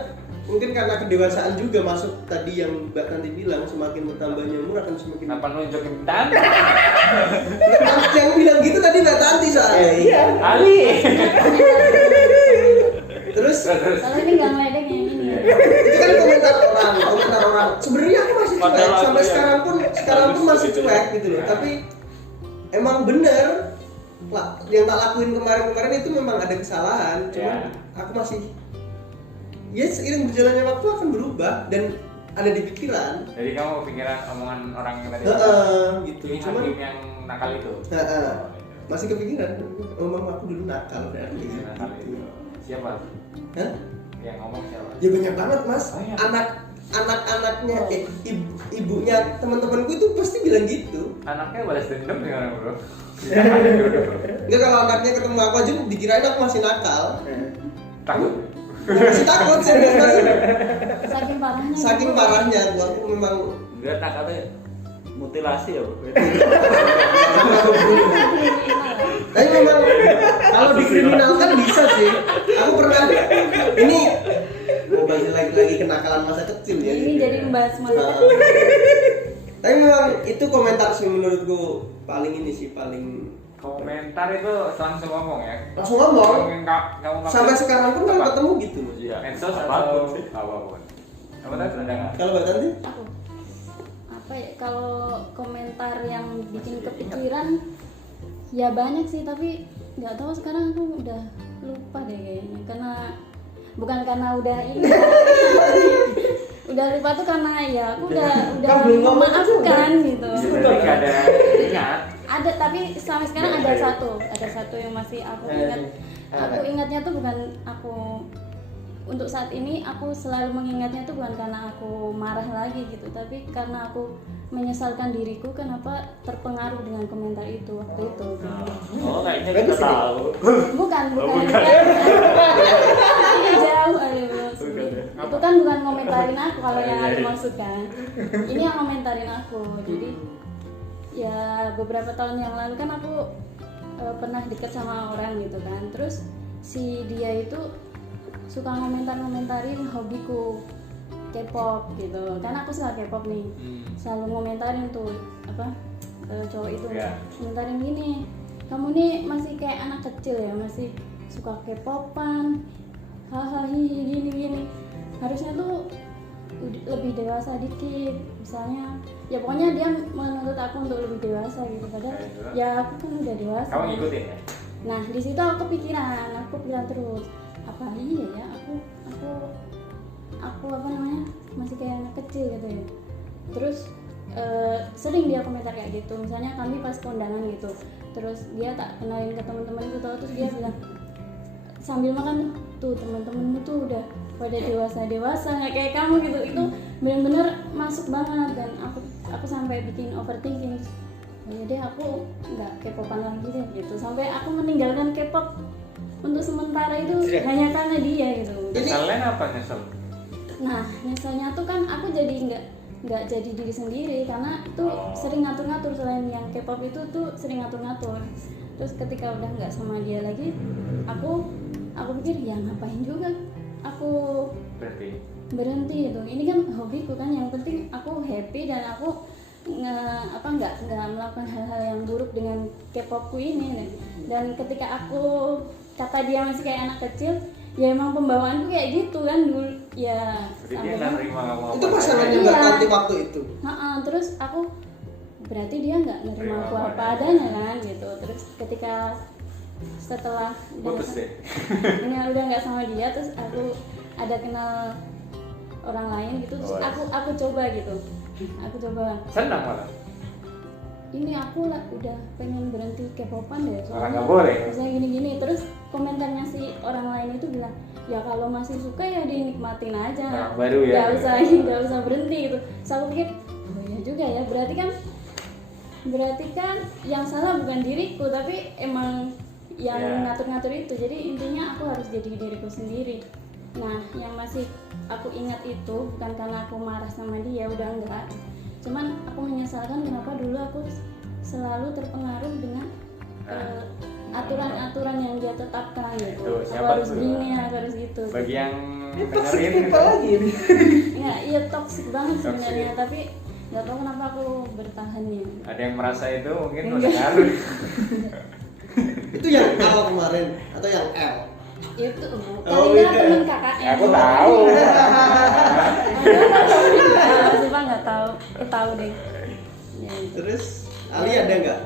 mungkin karena kedewasaan juga masuk tadi yang Mbak Tanti bilang, semakin bertambahnya umur akan semakin. Kenapa nunjukin tangan? Yang bilang gitu tadi Mbak Tanti soalnya. Iya. Ali. Terus Kalau ini nggak ngeledek yang ini. itu kan komentar orang. Sebenarnya aku masih cuek Padahal aku sampai ya. sekarang pun masih cuek gitu loh. Tapi emang bener lah, yang tak lakuin kemarin itu memang ada kesalahan. Cuman aku masih ya seiring berjalannya waktu akan berubah dan ada di pikiran. Jadi kamu kepikiran omongan orang yang tadi? Gitu. Ini Cuman hakim yang nakal itu. masih kepikiran. Memang aku dulu nakal. Nakal itu. Siapa? Hah? Yang ngomong siapa? Ya banyak banget mas. Banyak. Anak-anaknya, ibunya teman-temanku itu pasti bilang gitu. Anaknya balas dendam dengan bro. Enggak, kalau anaknya ketemu aku aja dikirain aku masih nakal. Takut. Masih takut serius mas. Saking parahnya. Aku memang nggak nakatnya mutilasi ya bro. tapi memang kalau dikriminalkan bisa sih. Aku pernah ini mau balik lagi ke kenakalan masa kecil ya. Ini jadi membahas masa Nah, kecil. tapi memang itu komentar sih menurutku paling ini sih paling Komentar itu langsung ngomong ya. langsung ngomong. Kamu Sampai sekarang pun kalau Apa? ketemu gitu Mas. Iya. medsos Apapun atau sih. apapun. Apa tadi pandangan? Kalau Mbak Tanti? Aku apa ya, kalau komentar yang bikin kepikiran ya banyak sih, tapi nggak tahu sekarang aku udah lupa deh kayaknya, karena bukan karena udah ini udah lupa tuh karena ya aku udah Kan belum ngomong memaafkan gitu. Berarti nggak ada ingat. Ada, tapi sampai sekarang ada satu yang masih aku ingat. Aku ingatnya tuh bukan aku, untuk saat ini aku selalu mengingatnya tuh bukan karena aku marah lagi gitu, tapi karena aku menyesalkan diriku kenapa terpengaruh dengan komentar itu waktu itu gitu. Oh, kayaknya kita tahu. Bukan ini jauh ayo Bukan ya? itu kan bukan komentarin aku kalau yang aku maksudkan, ini yang komentarin aku. Jadi ya beberapa tahun yang lalu kan aku pernah deket sama orang gitu kan, terus si dia itu suka ngomentarin hobiku K-pop gitu, karena aku suka K-pop nih, selalu ngomentarin tuh apa cowok itu Ya. ngomentarin gini, kamu nih masih kayak anak kecil ya, masih suka K-popan, hahaha gini, harusnya tuh lebih dewasa dikit, misalnya ya pokoknya dia menuntut aku untuk lebih dewasa gitu, padahal ya aku kan udah dewasa. Kamu ngikutin ya? Nah di situ aku pikiran terus, apa iya ya aku apa namanya masih kayak anak kecil gitu ya. Terus sering dia komentar kayak gitu, misalnya kami pas kondangan gitu, terus dia tak kenalin ke teman-temanku tuh, terus dia bilang sambil makan tuh teman-temanmu tuh udah pada dewasa nggak kayak kamu gitu. Itu benar-benar masuk banget, dan aku sampai bikin overthinking. Ya deh aku nggak K-popan lagi deh gitu, sampai aku meninggalkan K-pop untuk sementara itu hanya karena dia gitu. Kesalnya apa nyesel? Nah misalnya tuh kan aku jadi nggak jadi diri sendiri, karena tuh sering ngatur-ngatur, selain yang K-pop itu tuh sering ngatur-ngatur. Terus ketika udah nggak sama dia lagi, aku pikir ya ngapain juga aku berhenti itu, ini kan hobiku kan, yang penting aku happy dan aku nggak melakukan hal-hal yang buruk dengan K-popku ini. Dan ketika aku kata dia masih kayak anak kecil, ya emang pembawaanku kayak gitu kan dulu ya. Jadi dia nggak nerima kamu apa Itu pasangannya Mbak Iya. Tanti waktu itu. Terus aku berarti dia nggak nerima aku apa adanya kan gitu. Terus ketika setelah putus deh. ini udah nggak sama dia, terus aku ada kenal orang lain gitu, terus aku coba gitu, Senang malah. ini aku udah pengen berhenti K-popan deh, Orang nggak boleh. misalnya gini-gini. Terus komentarnya si orang lain itu bilang ya kalau masih suka ya dinikmatin aja, Orang baru ya. nggak usah berhenti gitu. So aku pikir oh iya juga ya, berarti kan yang salah bukan diriku, tapi emang yang ngatur-ngatur itu. Jadi intinya aku harus jadi diriku sendiri. Nah yang masih aku ingat itu bukan karena aku marah sama dia, udah enggak, cuman aku menyesalkan kenapa dulu aku selalu terpengaruh dengan aturan-aturan yang dia tetapkan gitu. Itu, Aku siapa harus tuh? gini, aku harus gitu. Bagi yang Toxic dengerin people lagi ini. Ya iya toksik banget Toxic. sebenarnya, tapi nggak tahu kenapa aku bertahan ya. ada yang merasa itu mungkin Enggak. udah ngaruh. Itu yang L kemarin atau yang L? Itu Oh, Kalina beda. temen kakaknya. Aku tahu. Sumpah nggak tahu, tahu deh. Ya, itu. Terus Ali ada nggak?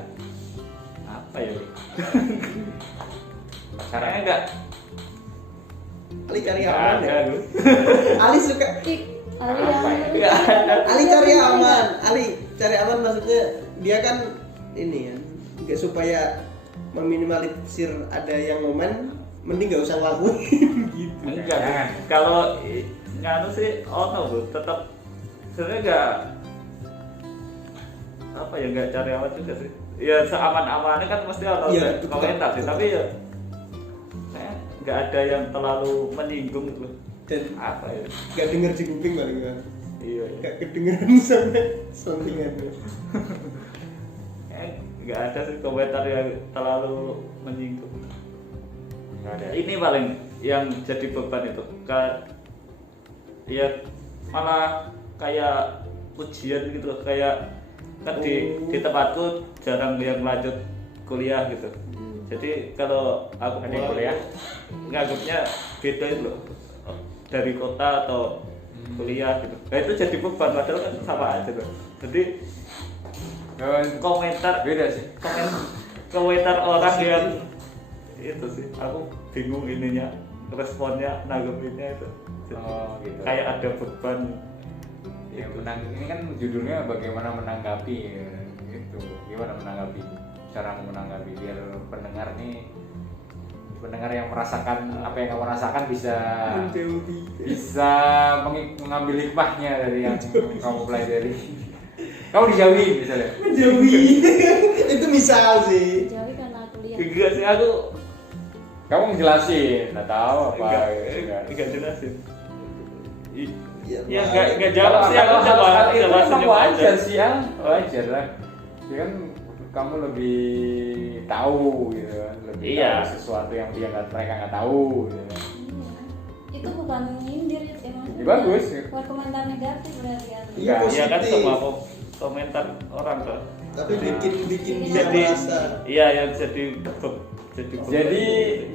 Apa ya? Caranya enggak. Ali cari Nggak aman ada ya? lu. Ali suka Ih, Ali yang Ali cari aman. Ali cari aman maksudnya dia kan ini ya, nggak supaya meminimalisir ada yang ngomen, mending nggak usah ngelakuin gitu. Enggak. Jangan. Kalau nganu sih ono bro, tetap sebenarnya enggak apa ya, enggak cari aman juga sih. Ya seaman-amannya kan mesti ono Iya, betul. komentar sih, tapi ya saya enggak ada yang terlalu menyinggung gitu. Dan Apa ya? nggak denger di kuping paling nggak. Iya. Nggak kedengeran sampai sampingannya. Enggak ada sih komentar yang terlalu menyinggung. Enggak ada. Ini paling yang jadi beban itu ya malah kayak ujian gitu loh, kayak kan di tempatku jarang yang lanjut kuliah gitu. Jadi kalau aku Ada yang kuliah? nganggapnya beda itu loh, dari kota atau kuliah gitu. Nah itu jadi beban padahal kan sama aja loh. Jadi komentar beda sih. komentar orang yang itu sih aku bingung ininya, responnya nanggepinnya itu. Jadi Oh, gitu. kayak ada beban. Ya, ini kan judulnya bagaimana menanggapi gitu. Gimana menanggapi? Cara menanggapi biar pendengar yang merasakan apa yang kamu rasakan bisa mengambil hikmahnya dari yang kamu pelajari. Kamu dijauhin misalnya. Menjauhi. Itu misal sih. Jauh karena kuliah. Enggak sih aku Kamu ngejelasin, nggak tahu apa gitu kan. enggak jelasin. Ya, Ya enggak jawab sih aku coba itu coba emang senyum aja. wajar sih ya, wajar lah. Ya kan kamu lebih tahu gitu kan, lebih Iya. tahu sesuatu yang mereka nggak tahu gitu kan. Iya. Itu bukan nyindir ya, emang. Ya, bagus. Buat komentar negatif berarti kan. Iya, Iya kan positif. semua komentar orang tuh. Tapi bikin dia Jadi merasa. iya yang jadi Jadi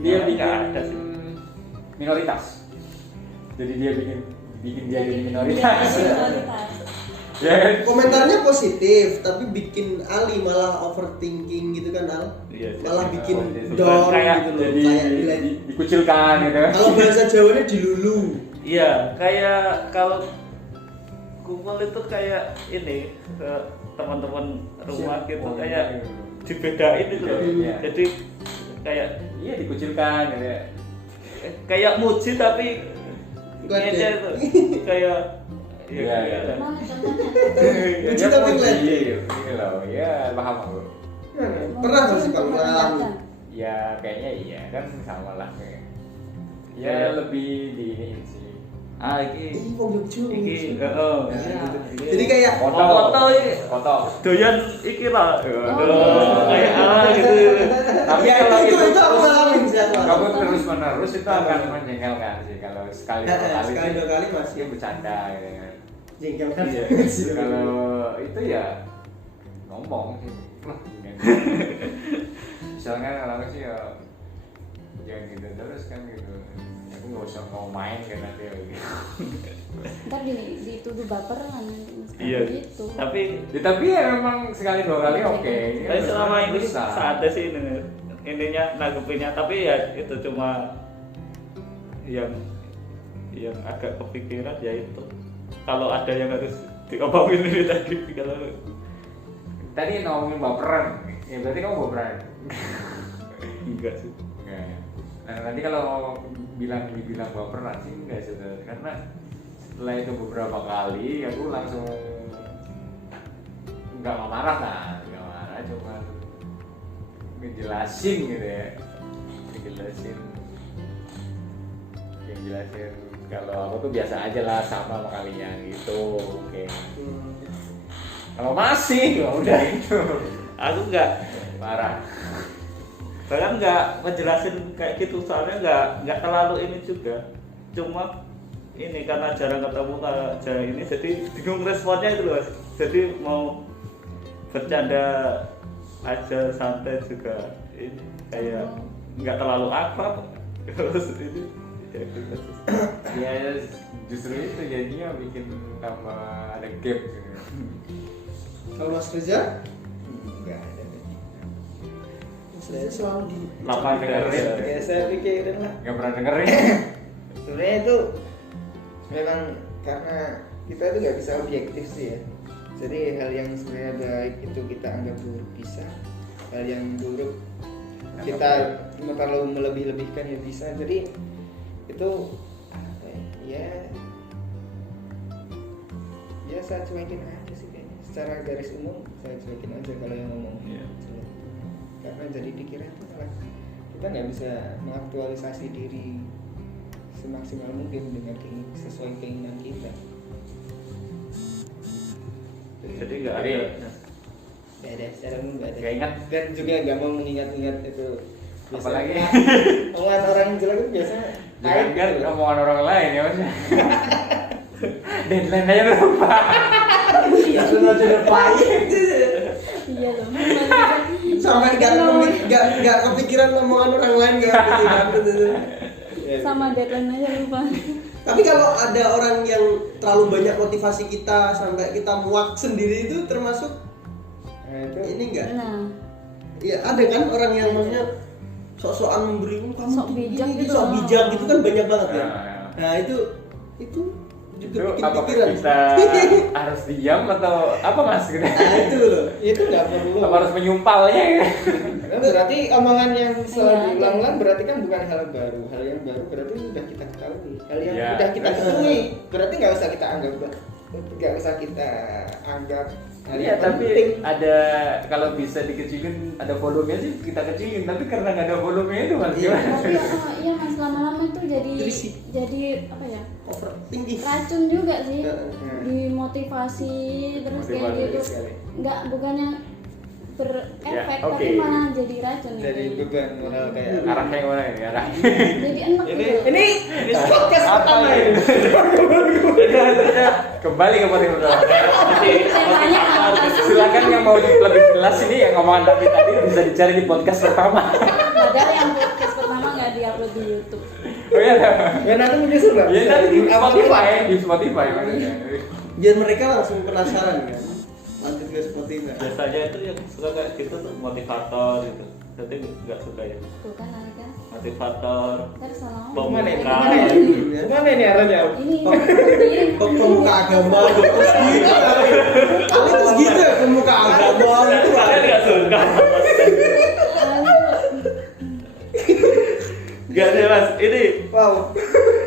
dia Nah, bikin nggak ada sih. minoritas. Jadi dia bikin dia jadi Iya, minoritas. minoritas. Ya kan? Komentarnya positif, tapi bikin Ali malah overthinking gitu kan Al. Iya, Malah jadi- bikin jadi down kayak gitu loh. Jadi Kayak nilai. dikucilkan gitu kan. Kalau bahasa Jawanya dilulu. Iya, kayak kalau kumpul itu kayak ini ke teman-teman rumah gitu Oh, kayak iya. dibedain itu loh. Iya. Jadi kayak Iya dikucilkan gitu ya. kayak muji tapi Nggak ada. ngece itu kayak Iya, iya. Mana contohnya? Muji Ya, tapi muji, ngeledek. gitu loh. Ya paham aku. Pernah nggak sih kalau ngalamin? Ya kayaknya iya kan sama lah kayak. Ya Iya. lebih di ini sih. Ini wong Yogyo. iki Nah, iya. gitu. Jadi kayak foto Foto. doyan iki lah Oh. kayak gitu. Tapi ya, kalau itu itu aku ngalamin sih aku. kamu terus menerus itu akan menjengkelkan sih kalau sekali dua kali Sekali sih, dua kali masih dia bercanda gitu kan. jengkel kan. Iya. Kalau itu ya ngomong sih. Wah, gini. Misalnya kalau aku sih ya jangan gitu terus kan gitu. Aku nggak usah mau main kan nanti ya, gitu. Ntar dituduh baperan nanti. Iya. Gitu. Tapi Ya, tapi ya memang sekali dua kali oke. tapi selama ini Bisa. ada sih ininya nanggepinnya, tapi ya itu cuma yang agak kepikiran ya itu kalau ada yang harus diomongin ini tadi kalau Tadi ngomongin baperan, ya berarti kamu baperan. enggak sih. Enggak ya. Nah, nanti kalau dibilang baperan sih enggak sih, karena setelah itu beberapa kali aku langsung nggak marah lah, nggak marah, cuma ngejelasin gitu ya, ngejelasin kalau aku tuh biasa aja lah sama kalian gitu, oke. Kalau masih, ya udah itu Aku enggak marah. bahkan nggak ngejelasin kayak gitu, soalnya nggak terlalu ini juga, cuma ini karena jarang ketemu jarang ini jadi bingung responnya itu loh, jadi mau bercanda aja santai juga ini kayak nggak terlalu akrab terus ini ya gitu. Ya justru itu jadinya bikin tambah ada gap gitu. Kalau Mas Reza enggak ada. Mas Reza selalu di Lama dengerin. Ya saya pikirin lah. Nggak pernah dengerin. Sebenarnya itu memang karena kita itu nggak bisa objektif sih ya. Jadi hal yang sebenarnya baik itu kita anggap buruk bisa, hal yang buruk kita terlalu melebih-lebihkan ya bisa. Jadi itu apa ya? Ya saya cuekin aja sih kayaknya. Secara garis umum saya cuekin aja kalau yang ngomong. Iya. Karena jadi dikira itu malah kita nggak bisa mengaktualisasi diri semaksimal mungkin dengan sesuai keinginan kita. Jadi nggak Jadi, ada Nggak ada, secara umum nggak ada. Nggak ingat. Dan juga nggak mau mengingat-ingat itu. Apalagi Omongan orang jelek itu biasanya jangan kan gitu loh. omongan orang lain ya mas. Deadline aja lupa. Sudah pahit. Iya loh. Sampai nggak kepikiran omongan orang lain nggak kepikiran. Sama deadline aja lupa. Tapi kalau ada orang yang terlalu banyak motivasi kita sampai kita muak sendiri itu termasuk ini enggak? Nah, Ya ada kan orang yang maksudnya sok-sokan memberi kamu Sok bijak gini, gitu. sok bijak gitu kan banyak banget ya. Nah, Nah itu juga itu bikin apakah pikiran. kita harus diam atau apa mas? Gitu? Nah itu loh. Itu nggak perlu. Apa harus menyumpalnya? Gitu? Nah, berarti omongan yang selalu Iya, diulang-ulang berarti kan bukan hal baru. Hal yang baru berarti udah kita ketahui. Hal yang Iya. udah kita ketahui berarti nggak usah kita anggap, nggak usah kita anggap hal Iya, yang tapi penting. ada kalau bisa dikecilin ada volumenya sih kita kecilin, tapi karena nggak ada volumenya itu mas Iya. gimana? tapi iya mas lama-lama itu Terisi. jadi apa ya? Overthinking. Racun juga sih. Heeh. Dimotivasi terus kayak Motivasi gitu. sekali. Nggak bukannya berefek Ya, tapi oke. malah jadi racun Jadi gitu. beban moral kayak Arahnya yang mana ini? Arahnya. Jadi enak gitu. ini podcast pertama ini. Jadi akhirnya kembali ke motif pertama. Jadi Temanya apa sih? silakan yang mau lebih jelas ini yang ngomongan tadi bisa dicari di podcast pertama. Padahal yang podcast pertama nggak diupload di YouTube. Oh iya. Ya nanti menyusul lah. Ya tadi di Spotify maksudnya. Biar mereka langsung penasaran kan. Lanjut ke Spotify. Biasanya itu yang suka kayak gitu tuh motivator gitu. Jadi nggak suka ya. Tuh kan Alika. Motivator, Tersalah. Kemana ini? pemuka. Kemana ini? Kemana ini arahnya? Ini Pemuka agama terus gitu. Kali terus gitu ya pemuka agama itu. Kalian nggak suka? Gak deh mas, ini Wow.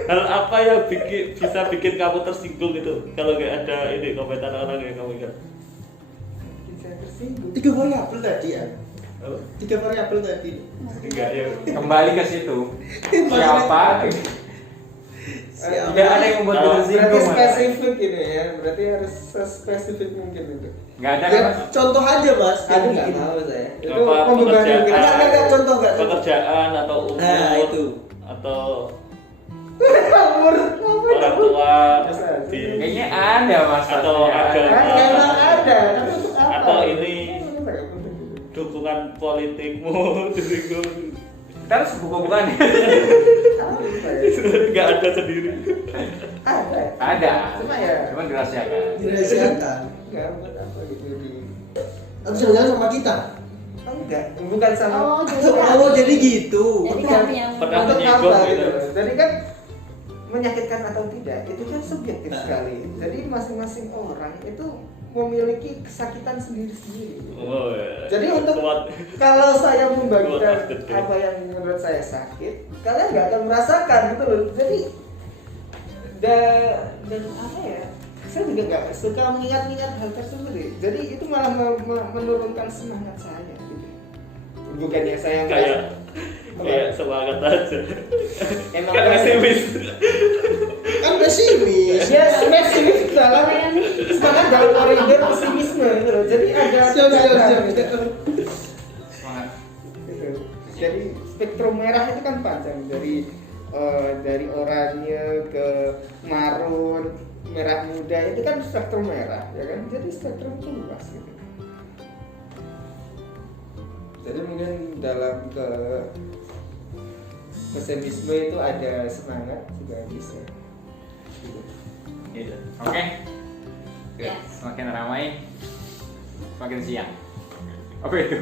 hal apa yang bisa bikin kamu tersinggung gitu? Kalau nggak ada ini komentar orang yang kamu ingat. Saya tersinggung. 3 variabel tadi ya. 3 variabel tadi. Enggak ya. Kembali ke situ. Siapa? Siapa? Tidak ada yang membuat kita Berarti tersinggung. Mas. spesifik ini ya. Berarti harus spesifik mungkin itu. Nggak ada Ya, kan? Mas? contoh aja mas. Aduh nggak Mungkin. mau saya. Itu Apa, membebani pekerjaan? kita. Enggak, contoh enggak. Pekerjaan atau umur Nah, itu. atau Umur. orang tua di Kayaknya ada mas. Atau Mas. ada. Kan memang ada. Tapi untuk apa? Atau ini. Nggak penting. dukungan politikmu tersinggung. Kita harus buka-bukaan ya. Apa ya? Nggak ada sendiri. Ada. Ada. Cuma ya. Cuman dirahasiakan. Dirahasiakan. Nggak buat apa gitu di. Atau jangan sama kita. Oh, enggak, bukan sama. Oh, jadi Oh, jadi gitu. Jadi kami yang Pernah Untuk menyinggung apa gitu. gitu. Jadi kan menyakitkan atau tidak itu kan subjektif sekali. Jadi masing-masing orang itu memiliki kesakitan sendiri-sendiri. Oh, ya. Jadi untuk Kuat. kalau saya membagikan Kuat, gede. apa yang menurut saya sakit, kalian nggak akan merasakan gitu loh. Jadi dan apa ya? Saya juga nggak suka mengingat-ingat hal tersebut. Jadi itu malah menurunkan semangat saya. Gitu. Bukannya saya kayak semangat aja. emang Kan pesimis. Kan pesimis. ya pesimis dalam semangat dalam koridor pesimisme gitu loh. Jadi ada Siap. gitu. Semangat. Gitu. Jadi spektrum merah itu kan panjang dari oranye ke marun, merah muda itu kan spektrum merah ya kan. Jadi spektrum itu luas gitu. Jadi mungkin dalam pesimisme itu ada semangat juga bisa. Gitu. Iya. Oke. Ya. Semakin ramai, semakin siang. Apa itu?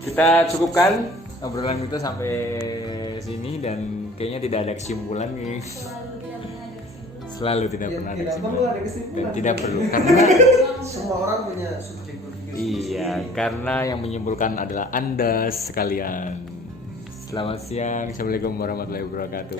Kita cukupkan obrolan kita sampai sini dan kayaknya tidak ada kesimpulan nih. selalu tidak Selalu tidak pernah ada kesimpulan. pernah ada Tidak perlu kesimpulan. ada kesimpulan. Dan tidak perlu karena Semua orang punya subjek berpikir. iya, karena yang menyimpulkan adalah Anda sekalian. Selamat siang. Assalamualaikum warahmatullahi wabarakatuh.